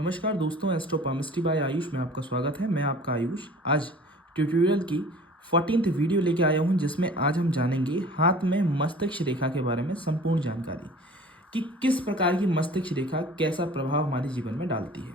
नमस्कार दोस्तों, एस्ट्रोपामिस्ट्री बाय आयुष में आपका स्वागत है। मैं आपका आयुष आज ट्यूटोरियल की 14th वीडियो लेके आया हूं, जिसमें आज हम जानेंगे हाथ में मस्तिष्क रेखा के बारे में संपूर्ण जानकारी कि किस प्रकार की मस्तिष्क रेखा कैसा प्रभाव हमारे जीवन में डालती है।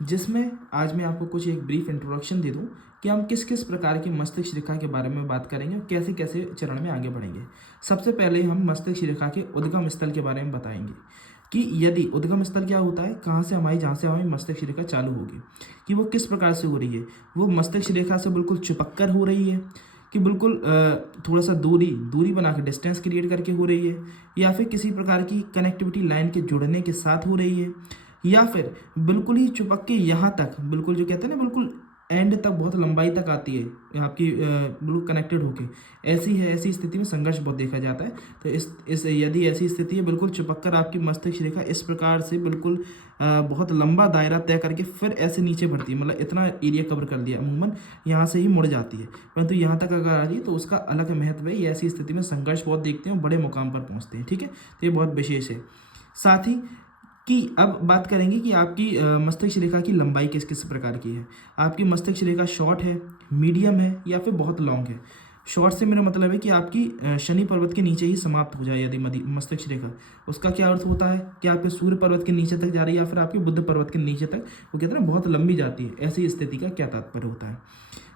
जिसमें आज मैं आपको कुछ एक ब्रीफ इंट्रोडक्शन दे दूं कि हम किस किस प्रकार की मस्तिष्क रेखा के बारे में बात करेंगे और कैसे कैसे चरण में आगे बढ़ेंगे। सबसे पहले हम मस्तिष्क रेखा के उद्गम स्थल के बारे में बताएंगे कि यदि उद्गम स्थल क्या होता है, कहाँ से जहाँ से हमारी मस्तिष्क रेखा चालू होगी, कि वो किस प्रकार से हो रही है। वो मस्तिष्क रेखा से बिल्कुल चिपक कर हो रही है कि बिल्कुल थोड़ा सा दूरी बना के डिस्टेंस क्रिएट करके हो रही है, या फिर किसी प्रकार की कनेक्टिविटी लाइन के जुड़ने के साथ हो रही है, या फिर बिल्कुल ही चिपक के यहाँ तक बिल्कुल जो कहते हैं ना बिल्कुल एंड तक बहुत लंबाई तक आती है आपकी बिल्कुल कनेक्टेड होके। ऐसी स्थिति में संघर्ष बहुत देखा जाता है। तो इस यदि ऐसी स्थिति है, बिल्कुल चिपक कर आपकी मस्तिष्क रेखा इस प्रकार से बिल्कुल बहुत लंबा दायरा तय करके फिर ऐसे नीचे बढ़ती है, मतलब इतना एरिया कवर कर दिया, अमूमन यहाँ से ही मुड़ जाती है, परंतु यहाँ तक अगर आ रही है तो उसका अलग महत्व है। ये ऐसी स्थिति में संघर्ष बहुत देखते हैं और बड़े मुकाम पर पहुँचते हैं। ठीक है, तो ये बहुत विशेष है। साथ ही कि अब बात करेंगे कि आपकी मस्तिष्क रेखा की लंबाई किस किस प्रकार की है। आपकी मस्तिष्क रेखा शॉर्ट है, मीडियम है, या फिर बहुत लॉन्ग है। शॉर्ट से मेरा मतलब है कि आपकी शनि पर्वत के नीचे ही समाप्त हो जाए यदि मस्तिष्क रेखा। उसका क्या अर्थ होता है कि आपके सूर्य पर्वत के नीचे तक जा रही है, या फिर आपके बुध पर्वत के नीचे तक, वो कहते हैं ना बहुत लंबी जाती है। ऐसी स्थिति का क्या तात्पर्य होता है।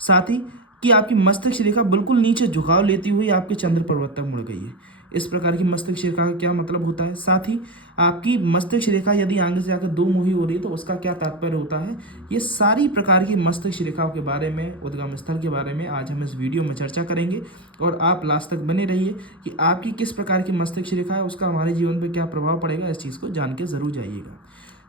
साथ ही कि आपकी मस्तिष्क रेखा बिल्कुल नीचे झुकाव लेती हुई आपके चंद्र पर्वत तक मुड़ गई है। इस प्रकार की मस्तिष्क रेखा का क्या मतलब होता है। साथ ही आपकी मस्तिष्क रेखा यदि आगे से आकर दो मुही हो रही है तो उसका क्या तात्पर्य होता है। ये सारी प्रकार की मस्तिष्क रेखाओं के बारे में, उद्गम स्थल के बारे में आज हम इस वीडियो में चर्चा करेंगे, और आप लास्ट तक बने रहिए कि आपकी किस प्रकार की मस्तिष्क रेखा है, उसका हमारे जीवन पर क्या प्रभाव पड़ेगा। इस चीज़ को जान के जरूर जाइएगा।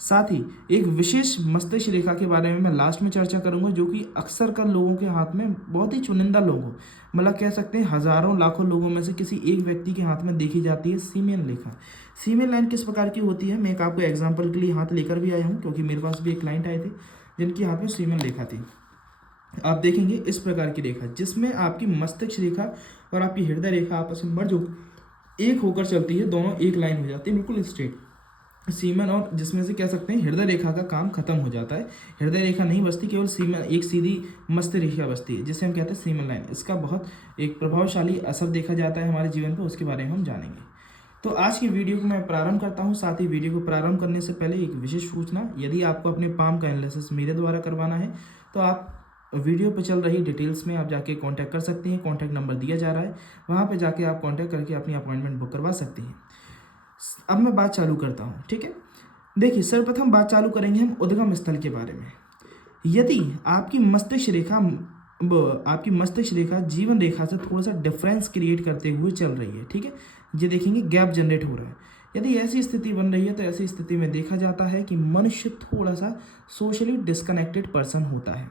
साथ ही एक विशेष मस्तिष्क रेखा के बारे में मैं लास्ट में चर्चा करूंगा, जो कि अक्सर कर लोगों के हाथ में, बहुत ही चुनिंदा लोगों, मतलब कह सकते हैं हजारों लाखों लोगों में से किसी एक व्यक्ति के हाथ में देखी जाती है सीमेन रेखा। सीमेन लाइन किस प्रकार की होती है, मैं एक आपको एग्जाम्पल के लिए हाथ लेकर भी आया हूँ, क्योंकि मेरे पास भी एक क्लाइंट आए थे जिनके हाथ में सीमेन रेखा थी। आप देखेंगे इस प्रकार की रेखा, जिसमें आपकी मस्तिष्क रेखा और आपकी हृदय रेखा आपस में मर्ज एक होकर चलती है, दोनों एक लाइन हो जाती है बिल्कुल स्ट्रेट। सीमन, और जिसमें से कह सकते हैं हृदय रेखा का काम खत्म हो जाता है। हृदय रेखा नहीं बचती, केवल सीमन एक सीधी मस्तिष्क रेखा बचती है, जिसे हम कहते हैं सीमन लाइन। इसका बहुत एक प्रभावशाली असर देखा जाता है हमारे जीवन पर, उसके बारे में हम जानेंगे। तो आज की वीडियो को मैं प्रारंभ करता हूं। साथ ही वीडियो को प्रारंभ करने से पहले एक विशेष सूचना, यदि आपको अपने पाम का एनालिसिस मेरे द्वारा करवाना है तो आप वीडियो पर चल रही डिटेल्स में आप जाके कांटेक्ट कर सकती हैं। कांटेक्ट नंबर दिया जा रहा है, वहाँ पे जाके आप कांटेक्ट करके अपनी अपॉइंटमेंट बुक करवा सकती हैं। अब मैं बात चालू करता हूँ। ठीक है, देखिए सर्वप्रथम बात चालू करेंगे हम उद्गम स्थल के बारे में। यदि आपकी मस्तिष्क रेखा जीवन रेखा से थोड़ा सा डिफरेंस क्रिएट करते हुए चल रही है, ठीक है, ये देखेंगे गैप जनरेट हो रहा है। यदि ऐसी स्थिति बन रही है तो ऐसी स्थिति में देखा जाता है कि मनुष्य थोड़ा सा सोशली डिस्कनेक्टेड पर्सन होता है।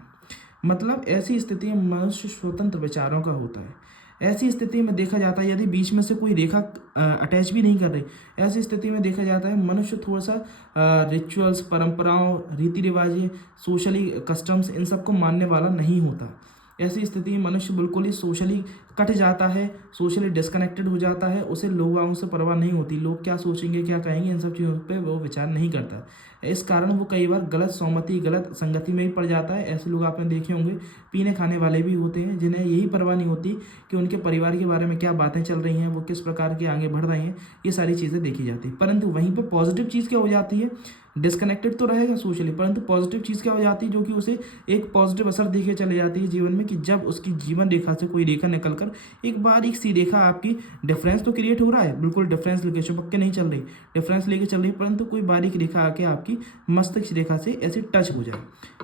मतलब ऐसी स्थिति में मनुष्य स्वतंत्र विचारों का होता है। ऐसी स्थिति में देखा जाता है यदि बीच में से कोई रेखा अटैच भी नहीं कर रही, ऐसी स्थिति में देखा जाता है मनुष्य थोड़ा सा रिचुअल्स, परंपराओं, रीति रिवाजें, सोशली कस्टम्स, इन सबको मानने वाला नहीं होता। ऐसी स्थिति में मनुष्य बिल्कुल ही सोशली कट जाता है, सोशली डिस्कनेक्टेड हो जाता है। उसे लोगों से परवाह नहीं होती, लोग क्या सोचेंगे क्या कहेंगे, इन सब चीज़ों पे वो विचार नहीं करता। इस कारण वो कई बार गलत सहमति, गलत संगति में भी पड़ जाता है। ऐसे लोग आपने देखे होंगे, पीने खाने वाले भी होते हैं, जिन्हें यही परवाह नहीं होती कि उनके परिवार के बारे में क्या बातें चल रही हैं, वो किस प्रकार के आगे बढ़ रहे हैं, ये सारी चीज़ें देखी जाती है। परंतु वहीं पर पॉजिटिव चीज़ क्या हो जाती है, डिस्कनेक्टेड तो रहेगा सोशली, परंतु पॉजिटिव चीज़ क्या हो जाती है, जो कि उसे एक पॉजिटिव असर देखे चले जाती है जीवन में, कि जब उसकी जीवन रेखा से कोई रेखा निकलकर एक बारीक सी रेखा, आपकी डिफरेंस तो क्रिएट हो रहा है, बिल्कुल डिफरेंस लेके चिपक के नहीं चल रही, डिफरेंस लेके चल रही, परंतु कोई बारीक रेखा आके आपकी मस्तिष्क रेखा से ऐसे टच हो जाए,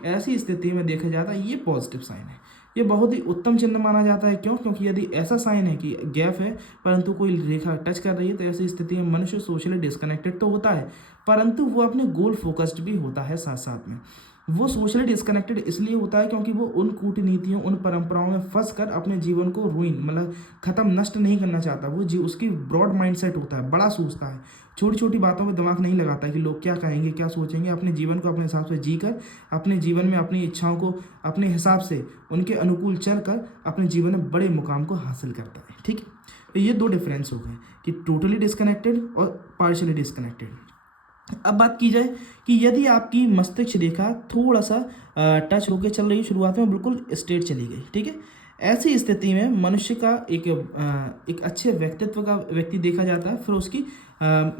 ऐसी स्थिति में देखा जाता है ये पॉजिटिव साइन है। ये बहुत ही उत्तम चिन्ह माना जाता है। क्यों? क्योंकि यदि ऐसा साइन है कि गैप है परंतु कोई रेखा टच कर रही है, तो ऐसी स्थिति में मनुष्य सोशली डिस्कनेक्टेड तो होता है, परंतु वो अपने गोल फोकस्ड भी होता है। साथ साथ में वो सोशली डिस्कनेक्टेड इसलिए होता है क्योंकि वो उन कूटनीतियों, उन परंपराओं में फंस कर अपने जीवन को रुइन, मतलब खत्म, नष्ट नहीं करना चाहता। वो उसकी ब्रॉड माइंडसेट होता है, बड़ा सोचता है, छोटी छोटी बातों में दिमाग नहीं लगाता कि लोग क्या कहेंगे, क्या सोचेंगे। अपने जीवन को अपने हिसाब से जी कर, अपने जीवन में अपनी इच्छाओं को अपने हिसाब से उनके अनुकूल चल कर अपने जीवन में बड़े मुकाम को हासिल करता है। ठीक है, तो ये दो डिफरेंस हो गए कि टोटली डिस्कनेक्टेड और पार्शियली डिस्कनेक्टेड। अब बात की जाए कि यदि आपकी मस्तिष्क रेखा थोड़ा सा टच होकर चल रही है, शुरुआत में बिल्कुल स्ट्रेट चली गई, ठीक है, ऐसी स्थिति में मनुष्य का एक अच्छे व्यक्तित्व का व्यक्ति देखा जाता है। फिर उसकी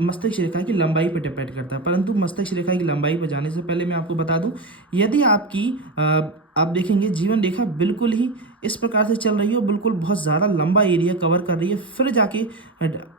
मस्तिष्क रेखा की लंबाई पर डिपेंड करता है, परंतु मस्तिष्क रेखा की लंबाई पर जाने से पहले मैं आपको बता दूं, यदि आपकी आप देखेंगे जीवन रेखा बिल्कुल ही इस प्रकार से चल रही है और बिल्कुल बहुत ज़्यादा लंबा एरिया कवर कर रही है, फिर जाके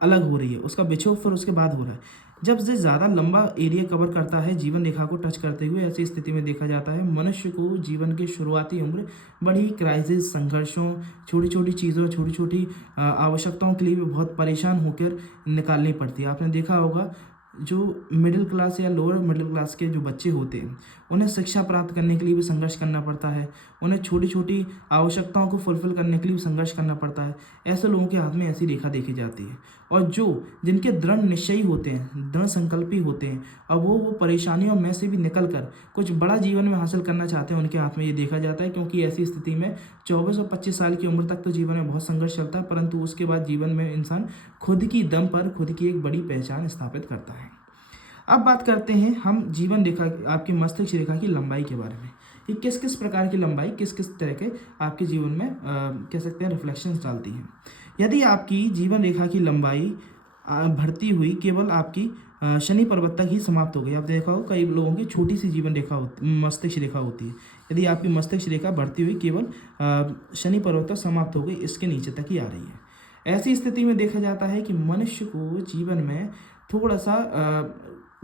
अलग हो रही है, उसका बिछोह फिर उसके बाद हो रहा है। जब से ज़्यादा लंबा एरिया कवर करता है जीवन रेखा को टच करते हुए, ऐसी स्थिति में देखा जाता है मनुष्य को जीवन के शुरुआती उम्र बड़ी क्राइसिस, संघर्षों, छोटी छोटी चीज़ों, छोटी छोटी आवश्यकताओं के लिए भी बहुत परेशान होकर निकालनी पड़ती है। आपने देखा होगा जो मिडिल क्लास या लोअर मिडिल क्लास के जो बच्चे होते हैं, उन्हें शिक्षा प्राप्त करने के लिए भी संघर्ष करना पड़ता है, उन्हें छोटी छोटी आवश्यकताओं को फुलफिल करने के लिए भी संघर्ष करना पड़ता है। ऐसे लोगों के हाथ में ऐसी रेखा देखी जाती है। और जो जिनके दृढ़ निश्चयी होते हैं, दृढ़ संकल्पी होते हैं, अब वो परेशानियों में से भी निकल कर कुछ बड़ा जीवन में हासिल करना चाहते हैं, उनके हाथ में ये देखा जाता है। क्योंकि ऐसी स्थिति में 24 और 25 साल की उम्र तक तो जीवन में बहुत संघर्ष चलता है, परंतु उसके बाद जीवन में इंसान खुद की दम पर खुद की एक बड़ी पहचान स्थापित करता है। अब बात करते हैं हम जीवन रेखा, आपकी मस्तिष्क रेखा की लंबाई के बारे में। ये किस किस प्रकार की लंबाई किस किस तरह के आपके जीवन में कह सकते हैं रिफ्लेक्शंस डालती है। यदि आपकी जीवन रेखा की लंबाई बढ़ती हुई केवल आपकी शनि पर्वत तक ही समाप्त हो गई, आप देखा हो कई लोगों की छोटी सी जीवन रेखा होती, मस्तिष्क रेखा होती है। यदि आपकी मस्तिष्क रेखा बढ़ती हुई केवल शनि पर्वत तक समाप्त हो गई, इसके नीचे तक ही आ रही है, ऐसी स्थिति में देखा जाता है कि मनुष्य को जीवन में थोड़ा सा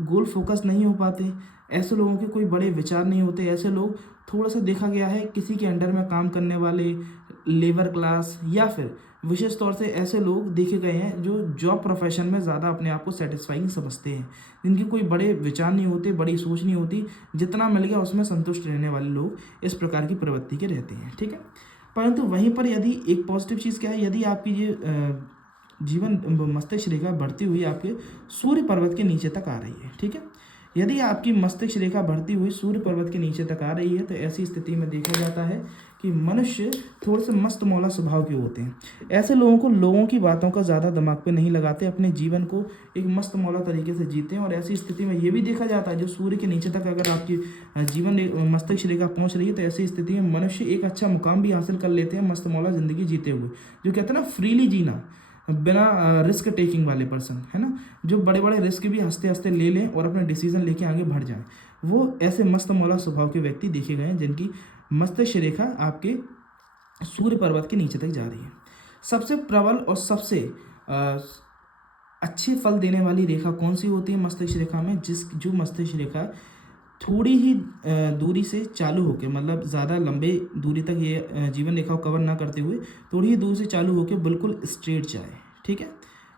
गोल फोकस नहीं हो पाते। ऐसे लोगों के कोई बड़े विचार नहीं होते। ऐसे लोग थोड़ा सा देखा गया है किसी के अंडर में काम करने वाले, लेबर क्लास, या फिर विशेष तौर से ऐसे लोग देखे गए हैं जो जॉब प्रोफेशन में ज़्यादा अपने आप को सेटिस्फाइंग समझते हैं, जिनके कोई बड़े विचार नहीं होते, बड़ी सोच नहीं होती, जितना मिल गया उसमें संतुष्ट रहने वाले लोग इस प्रकार की प्रवृत्ति के रहते हैं, ठीक है। परंतु वहीं पर यदि एक पॉजिटिव चीज़ क्या है, यदि आपकी ये जीवन मस्तिष्क रेखा बढ़ती हुई आपके सूर्य पर्वत के नीचे तक आ रही है, ठीक है, यदि आपकी मस्तिष्क रेखा बढ़ती हुई सूर्य पर्वत के नीचे तक आ रही है, तो ऐसी स्थिति में देखा जाता है कि मनुष्य थोड़े से मस्त मौला स्वभाव के होते हैं। ऐसे लोगों को लोगों की बातों का ज़्यादा दिमाग पे नहीं लगाते, अपने जीवन को एक मस्त मौला तरीके से जीते हैं। और ऐसी स्थिति में ये भी देखा जाता है जो सूर्य के नीचे तक अगर आपकी मस्तिष्क रेखा पहुंच रही है, तो ऐसी स्थिति में मनुष्य एक अच्छा मुकाम भी हासिल कर लेते हैं मस्त मौला ज़िंदगी जीते हुए। जो कहते हैं ना फ्रीली जीना, बिना रिस्क टेकिंग वाले पर्सन, है ना, जो बड़े बड़े रिस्क भी हंसते हंसते ले लें और अपने डिसीजन लेके आगे बढ़ जाएं, वो ऐसे मस्त मौला स्वभाव के व्यक्ति देखे गए हैं जिनकी मस्तिष्क रेखा आपके सूर्य पर्वत के नीचे तक जा रही है। सबसे प्रबल और सबसे अच्छे फल देने वाली रेखा कौन सी होती है मस्तिष्क रेखा में? जो मस्तिष्क रेखा थोड़ी ही दूरी से चालू होकर, मतलब ज़्यादा लंबे दूरी तक ये जीवन रेखा को कवर ना करते हुए थोड़ी ही दूर से चालू होकर बिल्कुल स्ट्रेट जाए, ठीक है,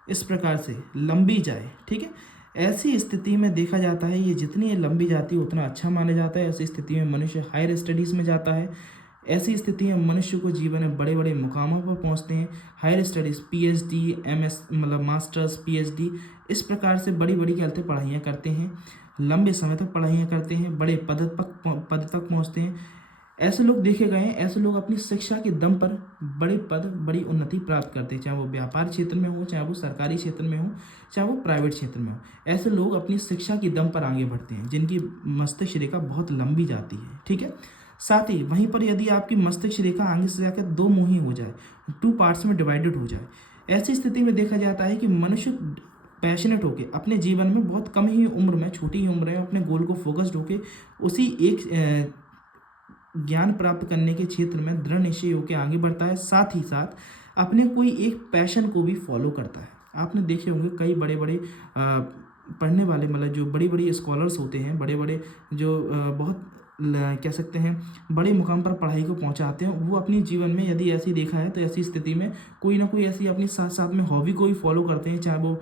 इस प्रकार से लंबी जाए, ठीक है। ऐसी स्थिति में देखा जाता है ये जितनी ये लंबी जाती है उतना अच्छा माना जाता है। ऐसी स्थिति में मनुष्य हायर स्टडीज़ में जाता है। ऐसी स्थिति में मनुष्य को जीवन में बड़े बड़े मुकामों पर पहुंचते हैं। हायर स्टडीज़, पीएचडी, एमएस मतलब मास्टर्स, पीएचडी, इस प्रकार से बड़ी बड़ी क्या कहते पढ़ाइयाँ करते हैं, लंबे समय तक पढ़ाइयाँ करते हैं, बड़े पद तक पहुँचते हैं। ऐसे लोग देखे गए हैं, ऐसे लोग अपनी शिक्षा के दम पर बड़े पद, बड़ी उन्नति प्राप्त करते हैं, चाहे वो व्यापार क्षेत्र में हो, चाहे वो सरकारी क्षेत्र में हो, चाहे वो प्राइवेट क्षेत्र में हो। ऐसे लोग अपनी शिक्षा के दम पर आगे बढ़ते हैं जिनकी मस्तिष्क रेखा बहुत लंबी जाती है, ठीक है। साथ ही वहीं पर यदि आपकी मस्तिष्क रेखा आगे से जाकर दो मुही हो जाए, 2 पार्ट्स में डिवाइडेड हो जाए, ऐसी स्थिति में देखा जाता है कि मनुष्य पैशनेट होके अपने जीवन में बहुत कम ही उम्र में, छोटी ही उम्र में अपने गोल को फोकस्ड होके उसी एक ज्ञान प्राप्त करने के क्षेत्र में दृढ़ निश्चय होकर आगे बढ़ता है। साथ ही साथ अपने कोई एक पैशन को भी फॉलो करता है। आपने देखे होंगे कई बड़े बड़े पढ़ने वाले, मतलब जो बड़ी बड़ी स्कॉलर्स होते हैं, बड़े बड़े जो बहुत कह सकते हैं बड़े मुकाम पर पढ़ाई को पहुंचाते हैं, वो अपनी जीवन में यदि ऐसी देखा है तो ऐसी स्थिति में कोई ना कोई ऐसी अपनी साथ साथ में हॉबी को ही फॉलो करते हैं, चाहे वो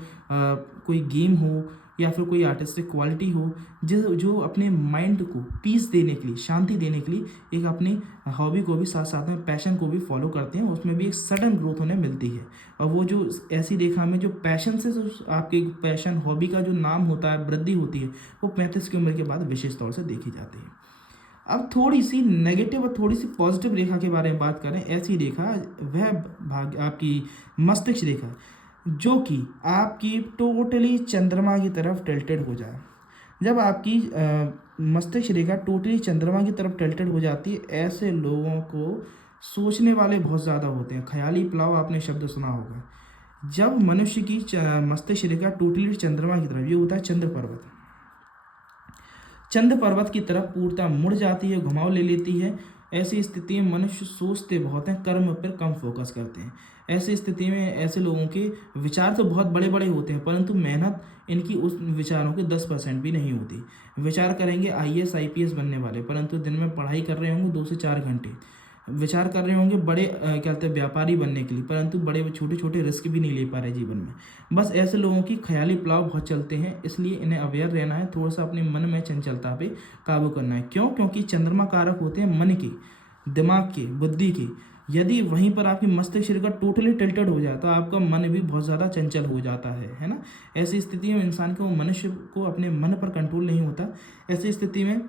कोई गेम हो या फिर कोई आर्टिस्टिक क्वालिटी हो, जो अपने माइंड को पीस देने के लिए, शांति देने के लिए एक अपनी हॉबी को भी साथ साथ में पैशन को भी फॉलो करते हैं। उसमें भी एक सडन ग्रोथ उन्हें मिलती है। और वो जो ऐसी रेखा में जो पैशन से जो आपके पैशन हॉबी का जो नाम होता है, वृद्धि होती है, वो 35 की उम्र के बाद विशेष तौर से देखी जाती है। अब थोड़ी सी नेगेटिव और थोड़ी सी पॉजिटिव रेखा के बारे में बात करें। ऐसी रेखा वह भाग आपकी मस्तिष्क रेखा जो कि आपकी टोटली चंद्रमा की तरफ टिल्टेड हो जाए। जब आपकी मस्तिष्क रेखा टोटली चंद्रमा की तरफ टिल्टेड हो जाती है, ऐसे लोगों को सोचने वाले बहुत ज़्यादा होते हैं। ख्याली पुलाव आपने शब्द सुना होगा। जब मनुष्य की मस्तिष्क रेखा टोटली चंद्रमा की तरफ, ये होता है चंद्र पर्वत, चंद्र पर्वत की तरफ पूर्णतः मुड़ जाती है, घुमाव ले लेती है, ऐसी स्थिति में मनुष्य सोचते बहुत हैं, कर्म पर कम फोकस करते हैं। ऐसी स्थिति में ऐसे लोगों के विचार तो बहुत बड़े बड़े होते हैं, परंतु मेहनत इनकी उस विचारों के 10% भी नहीं होती। विचार करेंगे IAS IPS बनने वाले, परंतु दिन में पढ़ाई कर रहे होंगे 2 से 4 घंटे। विचार कर रहे होंगे बड़े क्या कहते हैं व्यापारी बनने के लिए, परंतु बड़े छोटे छोटे रिस्क भी नहीं ले पा रहे जीवन में। बस ऐसे लोगों की ख्याली पुलाव बहुत चलते हैं, इसलिए इन्हें अवेयर रहना है, थोड़ा सा अपने मन में चंचलता पे काबू करना है। क्यों? क्योंकि चंद्रमा कारक होते हैं मन के, दिमाग के, बुद्धि के। यदि वहीं पर आपकी मस्तिष्क रेखा टोटली टिल्टेड हो जाए तो आपका मन भी बहुत ज़्यादा चंचल हो जाता है ना। ऐसी स्थिति में इंसान को, मनुष्य को अपने मन पर कंट्रोल नहीं होता। ऐसी स्थिति में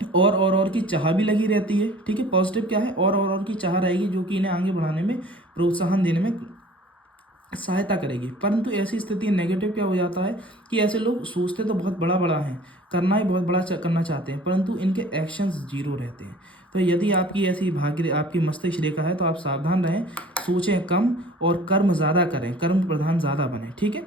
और की चाह भी लगी रहती है। ठीक है, पॉजिटिव क्या है, और की चाह रहेगी, जो कि इन्हें आगे बढ़ाने में, प्रोत्साहन देने में सहायता करेगी। परंतु ऐसी स्थिति नेगेटिव क्या हो जाता है कि ऐसे लोग सोचते तो बहुत बड़ा बड़ा हैं, करना ही बहुत बड़ा करना चाहते हैं, परंतु इनके एक्शंस जीरो रहते हैं। तो यदि आपकी ऐसी भाग्य, आपकी मस्तिष्क रेखा है, तो आप सावधान रहें, सोचें कम और कर्म ज़्यादा करें, कर्म प्रधान ज़्यादा बने। ठीक है,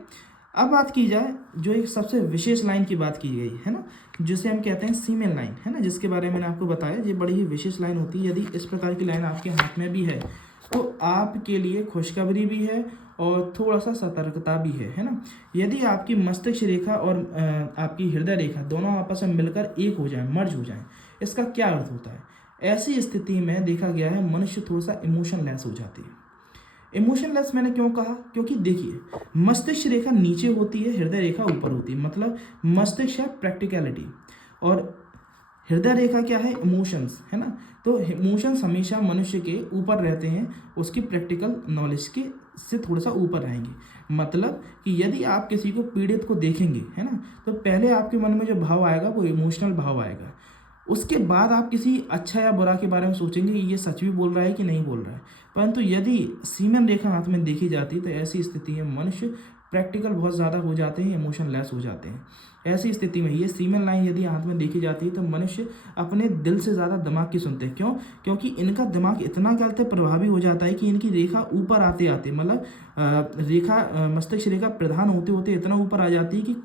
अब बात की जाए जो एक सबसे विशेष लाइन की बात की गई है ना, जिसे हम कहते हैं सीमेन लाइन, है ना, जिसके बारे में मैंने आपको बताया, ये बड़ी ही विशेष लाइन होती है। यदि इस प्रकार की लाइन आपके हाथ में भी है तो आपके लिए खुशखबरी भी है और थोड़ा सा सतर्कता भी है ना। यदि आपकी मस्तिष्क रेखा और आपकी हृदय रेखा दोनों आपस में मिलकर एक हो जाएं, मर्ज हो जाएं, इसका क्या अर्थ होता है? ऐसी स्थिति में देखा गया है मनुष्य थोड़ा सा इमोशनलेस हो जाती है। इमोशनलेस मैंने क्यों कहा? क्योंकि देखिए, मस्तिष्क रेखा नीचे होती है, हृदय रेखा ऊपर होती है। मतलब मस्तिष्क है प्रैक्टिकलिटी और हृदय रेखा क्या है? इमोशंस, है ना। तो इमोशंस हमेशा मनुष्य के ऊपर रहते हैं, उसकी प्रैक्टिकल नॉलेज के से थोड़ा सा ऊपर रहेंगे। मतलब कि यदि आप किसी को पीड़ित को देखेंगे, है ना, तो पहले आपके मन में जो भाव आएगा वो इमोशनल भाव आएगा। उसके बाद आप किसी अच्छा या बुरा के बारे में सोचेंगे ये सच भी बोल रहा है कि नहीं बोल रहा है। परंतु यदि सीमेन रेखा हाथ में देखी जाती तो ऐसी स्थिति में मनुष्य प्रैक्टिकल बहुत ज़्यादा हो जाते हैं, इमोशनलेस हो जाते हैं। ऐसी स्थिति में ये सीमेन लाइन यदि हाथ में देखी जाती है तो मनुष्य अपने दिल से ज़्यादा दिमाग की सुनते हैं। क्यों? क्योंकि इनका दिमाग इतना कहते प्रभावी हो जाता है कि इनकी रेखा ऊपर आते आते, मतलब मस्तिष्क रेखा प्रधान होते होते इतना ऊपर आ जाती है कि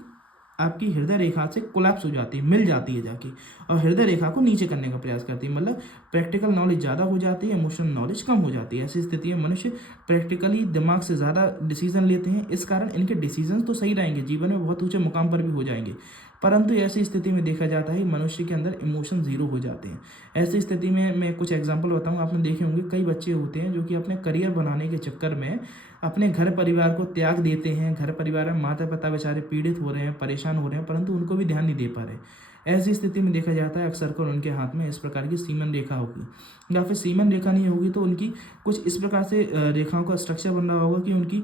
आपकी हृदय रेखा से कोलैप्स हो जाती है, मिल जाती है जाके, और हृदय रेखा को नीचे करने का प्रयास करती है। मतलब प्रैक्टिकल नॉलेज ज़्यादा हो जाती है, इमोशनल नॉलेज कम हो जाती है। ऐसी स्थिति में मनुष्य प्रैक्टिकली दिमाग से ज़्यादा डिसीजन लेते हैं। इस कारण इनके डिसीजन तो सही रहेंगे, जीवन में बहुत ऊंचे मुकाम पर भी हो जाएंगे, परंतु ऐसी स्थिति में देखा जाता है मनुष्य के अंदर इमोशन जीरो हो जाते हैं। ऐसी स्थिति में मैं कुछ एग्जांपल बताऊं, आपने देखे होंगे कई बच्चे होते हैं जो कि अपने करियर बनाने के चक्कर में अपने घर परिवार को त्याग देते हैं। घर परिवार में माता पिता बेचारे पीड़ित हो रहे हैं, परेशान हो रहे हैं, परंतु उनको भी ध्यान नहीं दे पा रहे। ऐसी स्थिति में देखा जाता है अक्सर कर उनके हाथ में इस प्रकार की सीमन रेखा होगी, या फिर सीमन रेखा नहीं होगी तो उनकी कुछ इस प्रकार से रेखाओं का स्ट्रक्चर बन रहा होगा कि उनकी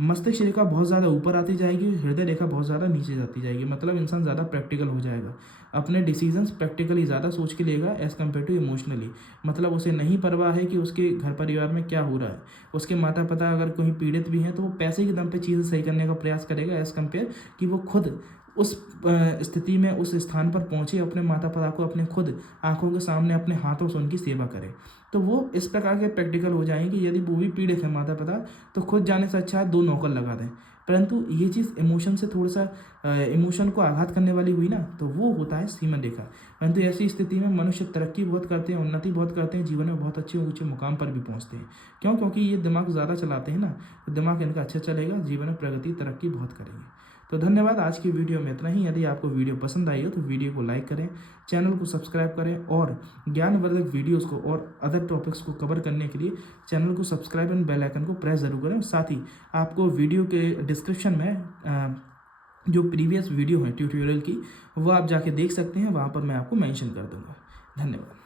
मस्तिष्क रेखा बहुत ज़्यादा ऊपर आती जाएगी, हृदय रेखा बहुत ज़्यादा नीचे जाती जाएगी। मतलब इंसान ज़्यादा प्रैक्टिकल हो जाएगा, अपने डिसीजंस प्रैक्टिकली ज़्यादा सोच के लेगा एज़ कम्पेयर टू इमोशनली। मतलब उसे नहीं परवाह है कि उसके घर परिवार में क्या हो रहा है। उसके माता पिता अगर कहीं पीड़ित भी हैं तो वो पैसे के दम पे चीज़ें सही करने का प्रयास करेगा एज़ कम्पेयर कि वो खुद उस स्थिति में, उस स्थान पर पहुँचे, अपने माता पिता को अपने खुद आंखों के सामने अपने हाथों से उनकी सेवा करे। तो वो इस प्रकार के प्रैक्टिकल हो जाएंगे कि यदि वो भी पीड़ित है माता पिता तो खुद जाने से अच्छा है 2 नौकर लगा दें। परंतु ये चीज़ इमोशन से थोड़ा सा इमोशन को आघात करने वाली हुई ना, तो वो होता है सीमन रेखा। परंतु ऐसी स्थिति में मनुष्य तरक्की बहुत करते हैं, उन्नति बहुत करते हैं, जीवन में बहुत अच्छे ऊँचे मुकाम पर भी पहुँचते हैं। क्यों? क्योंकि ये दिमाग ज़्यादा चलाते हैं ना, तो दिमाग इनका अच्छा चलेगा, जीवन में प्रगति तरक्की बहुत करेंगे। तो धन्यवाद, आज की वीडियो में इतना ही। यदि आपको वीडियो पसंद आई हो तो वीडियो को लाइक करें, चैनल को सब्सक्राइब करें, और ज्ञानवर्धक वीडियोस को और अदर टॉपिक्स को कवर करने के लिए चैनल को सब्सक्राइब एंड बेल आइकन को प्रेस जरूर करें। साथ ही आपको वीडियो के डिस्क्रिप्शन में जो प्रीवियस वीडियो है ट्यूटोरियल की, वो आप जाके देख सकते हैं, वहाँ पर मैं आपको मेंशन कर दूँगा। धन्यवाद।